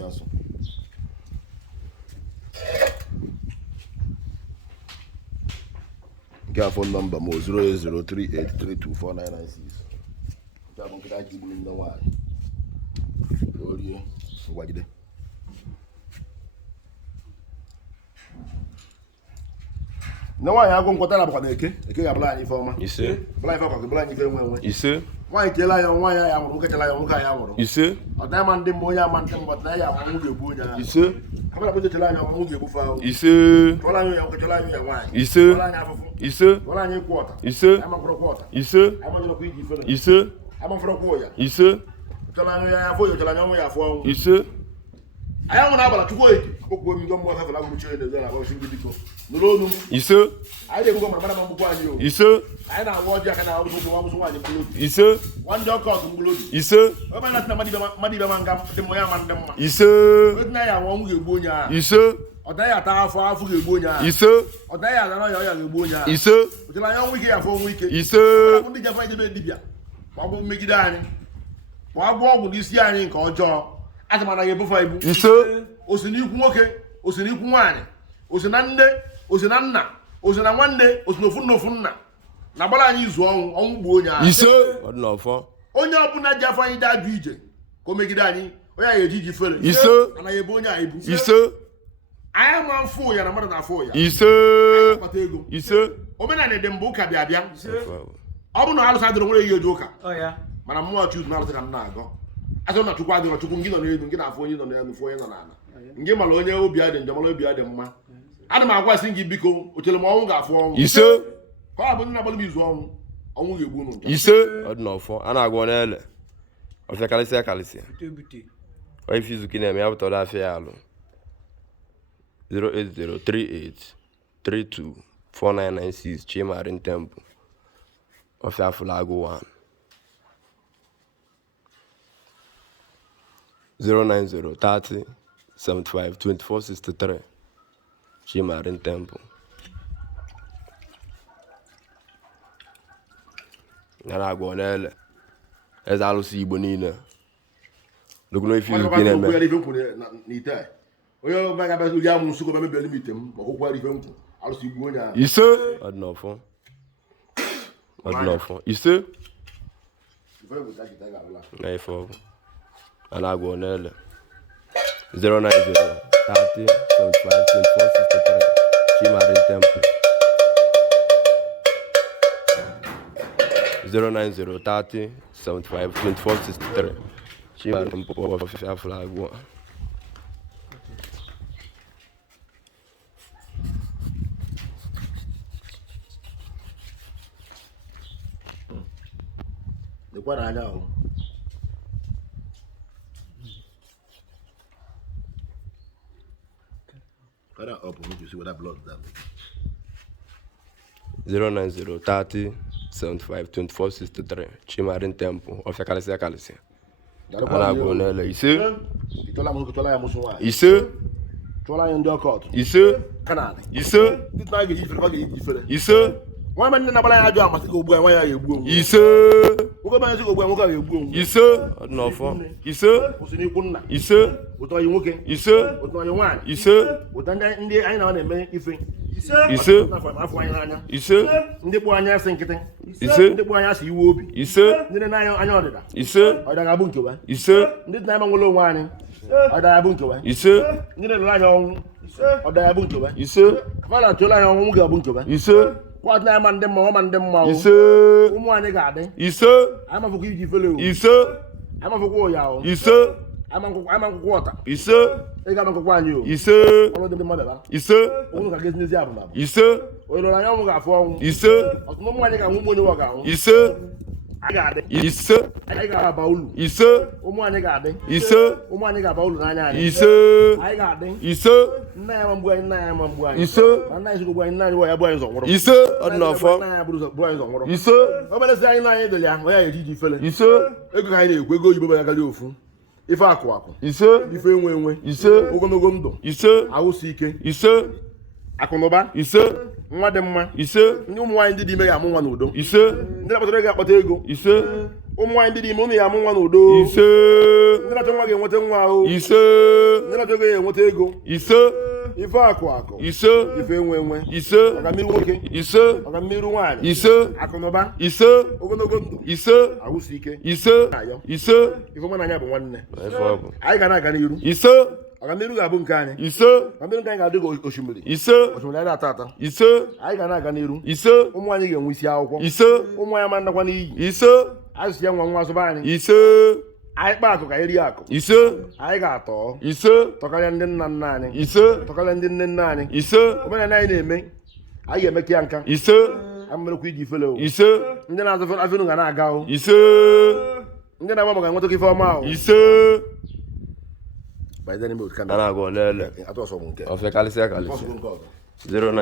Bianso. Get phone number mo 08038324996. That one can give me no one. Oh yeah, what you do? No one I go kwatara baka na eke ya bla anyị fọma. Ise. Bla ife kwa bla anyị fe nwe nwe. Ise. Nwaanyị kela ya nwa ya nwụrụ nwoke kela ya nwoke ya nwụrụ. Ise. Ọ dịghị ma ndị mbụ onye ama ndị mbụ na ya nwa nwunye egbu onye ahụ. Ise. Kabala bụ kela ya nwa nwunye egbu fa ahụ. Ise. Tọla anyị ya nwoke tọla anyị ya nwaanyị. Ise. Tọla anyị afụfụ. Ise. Tọla anyị kwọta. Ise. Ama kwọrọ kwọta. Ise. Ama jụrụ kwa iji ifere. Ise. Ama fọrọ kwọ ya. Ise. Tọla anyị ya afọ ya tọla anyị ọnwụ ya afọ ọnwụ. Ise. Anyị nwụrụ abala chukwu eke. Okwu omi ndị mmụọ fefela gwụrụ chere n'ezo na agbachi ndị biko. Nụrụ onu m. Ise. Anyị na-egbukwa mara mara mgbukwa anyị o. Ise. Anyị na-agwa ọjị aka na ọgbụgbụ nwa mụsụ nwaanyị mkpụrụ obi. Ise. Nwanne ọkọ ọdụ mkpụrụ obi. Ise. Ebe na tina mmadụ ibe ma nga ndị mmụọ ya ma ndị mma. Ise. Otu na ya nwa ọnwụ ga-egbu onye ahụ. Ise. Ọ daghị ata afọ afọ ga-egbu onye ahụ. Ise. Ọ daghị ata n'ọya ọya ga-egbu onye ahụ. Ise. Otela anya ọnwụ ike ya afọ ọnwụ ike. Ise. Ndị jafa ejebe dibịa. Ma ọ bụ mmegide anyị. Ma ọ bụ ọgwụ n'isi anyị nke ọjọọ. Atụmana ya ebufe ibu. Ise. O si n'ikwu nwoke, o si n'ikwu nwaanyị, o si na nne, o si na nna, o si na nwanne, o si n'ofu nna ofu nna. Na gbara anyị izu ọnwụ gbuo onye ahụ. Ise. Ọ dị n'ọfọ. Onye ọbụla ji afọ anyị dị ajụ ije ka o megide anyị, onye anyị eji ji fere. Ise. Anaghị ebu onye anyị ebu. Ise. Anyị ama mfụ ya na mmadụ na-afụ ya. Ise. Akpata ego. Ise. Omenala dị mbụ ụka bịa bịa. Ọ bụ na alụsị adịrị nwere ihe eji ụka. Mana mmụọ Chukwu na-alụsị ka m na-agọ. Asị na Chukwu adịrọ Chukwu ngị nọ n'elu, ngị na-afụ onye nọ n'elu, fụ onye nọ n'ala. Ngị mara onye obi adị njọ, mara obi adị mma. Ana m agwa sị gị biko, o chere m ọnwụ ga-afụ ọnwụ. Ise. Ka ọ bụ ndị na-agbalị m izu ọnwụ, ọnwụ ga-egbu unu. Ise. Ọ dị n'ọfọ. A na-agwọ n'ele. Ọfịa karịsịa karịsịa. Ọ ife izuki na-eme ya pụtara afịa ya alụ. 08038324996 Chimarin Temple. Ọfịa Fulago 1. 09030752463 Chimarin Temple. Ya na-agwọ n'ele. Eze alụsị Igbo niile. Lokuno ife izuki na-eme. Onye ọbụla ga-abịa uri amụ nsukọ ma mebiere m ite m ma ọkwụkwọ ife nkwụ alụsị igbu onye ahụ. Ise. Ọ dị n'ọfọ. Ọ dị n'ọfọ. Ise. Na ife ọgwụ. A na-agwọ n'ele. 09030752463 Chimarin Temple. 09030752463 Chimarin Temple Ọfịa Fulago 1. Lekwara anya ahụ. Kada up make you see what that blood that. 09030752463 Chimarin Temple Ọfịa karịsịa karịsịa. A na-agwọ n'ele. Ise. Itola mụ ya mụsụ nwaanyị. Ise. Tụọla anyị ndị ọkọt. Ise. Kanadị. Ise. Ndị na ga-eji ifere, ọ ga-eji ifere. Ise. Nwa nne na-agbara ya ajọ amasị ka ogbu ya nwa ya ga-egbu onwe. Ise. Nwoke bụ anyị ogbu ya nwoke ga-egbu onwe. Ise. Ọ dị n'ọfọ. Ise. O si n'ikwu nna. Ise. Ụtọ anyị nwoke. Ise. Ụtọ anyị nwaanyị. Ise. Ụtọ ndị anyị na-eme ife. Ise. Afọ anyị n'anya. Ise. Ndị kpụ anya asị nkịtị. Ise. Ndị kpụ anya asị iwe obi. Ise. Ndị na-anya anya ọdịda. Ise. Ọdịda ga-abụ nkewa. Ise. Ndị na-eme nwere onwe anyị. Ọdịda ga-abụ nkewa. Ise. Ndị na-elere anya ọnwụ. Ọdịda ga-abụ nkewa. Ise. Kafa na-atụla anya ọnwụ ga-abụ nkewa. Ise. Kwat na ama ndị mma, ọma ndị mma. Ise. Ụmụ anyị ga-adị. Ise. Anyị mafụkwa iji fele o. Ise. Anyị mafụkwa ụya o. Ise. Anyị ma nkwụkwọ ọta. Ise. Ị ga-ama nkwụkwọ anyị o. Ise. Ọrụ dị mmadụ ba. Ise. Ụnụ ka gezi n'ezi abụma. Ise. Onye lụrụ anya ọnwụ ga-afụ ọnwụ. Ise. Ọtụtụ ụmụ anyị ga-anwụ ụmụ onye ọ ga-anwụ. Ise. Anyị ga-adị. Ise. Anyị ga-aba ulu. Ise. Ụmụ anyị ga-adị. Ise. Ụmụ anyị ga-aba ulu n'anya anyị. Ise. Anyị ga-adị. Ise. Nna ya ma mgbu anyị, nna ya ma mgbu anyị. Ise. Ma nna anyị sikwa anyị, nna anyị wọ ya bụ anyị zọnwụrụ. Ise. Ọ dị n'ọfọ. Nna ya bụ anyị zọnwụrụ. Ise. O merezi anyị na anyị dịrị ya, onye ya eji ji fele. Ise. Ego ka anyị na-ekwu, ego oyibo bụ ya gali ofu. Ife akụ akụ. Ise. Ife enwe enwe. Ise. Ogologo ndụ. Ise. Ahụsi ike. Ise. Akụnụba. Ise. Nwa dị mma. Ise. Ndị ụmụ nwaanyị ndị dị ime ga-amụ nwa n'udo. Ise. Ndị na-akpatara ego akpata ego. Ise. ụmụ nwaanyị ndị dị ime unu ya amụ nwa n'udo ise ndị na-achọ nwa ga-enweta nwa ahụ ise ndị na-achọghị enweta ego ise ife akụ ise ife enwe ise ọganiru nwoke ise ọganiru nwaanyị ise akụnụba ise ogologo ndụ ise ahụsi ike ise ise ife mụ na anya bụ nwanne ife ọ bụ anyị ga na-aga n'iru ise ọganiru ga-abụ nke anyị ise ọganiru nke anyị ga-adị ka osimiri ise osimiri anyị na-ata ata ise anyị ga na-aga n'iru ise ụmụ anyị ga-enwe isi akwụkwọ ise ụmụ anyị ama ndakwa n'iyi ise anyị si ya nwa zụba anyị ise anyị kpa akụ ka anyị rie akụ ise anyị ga-atọ ise tọkarịa ndị nna nna anyị ise tọkarịa ndị nne nna anyị ise omenala anyị na-eme anyị ga-emeke ya nka ise anyị merekwa iji ifele o ise ndị na-azụ afịnụ ga na-aga o ise ndị na-agba maka nweta ife ọma o ise by the name of a na-agụ n'ele atụ ọsọ bụ nke ọfịa kalịsịa kalịsịa 09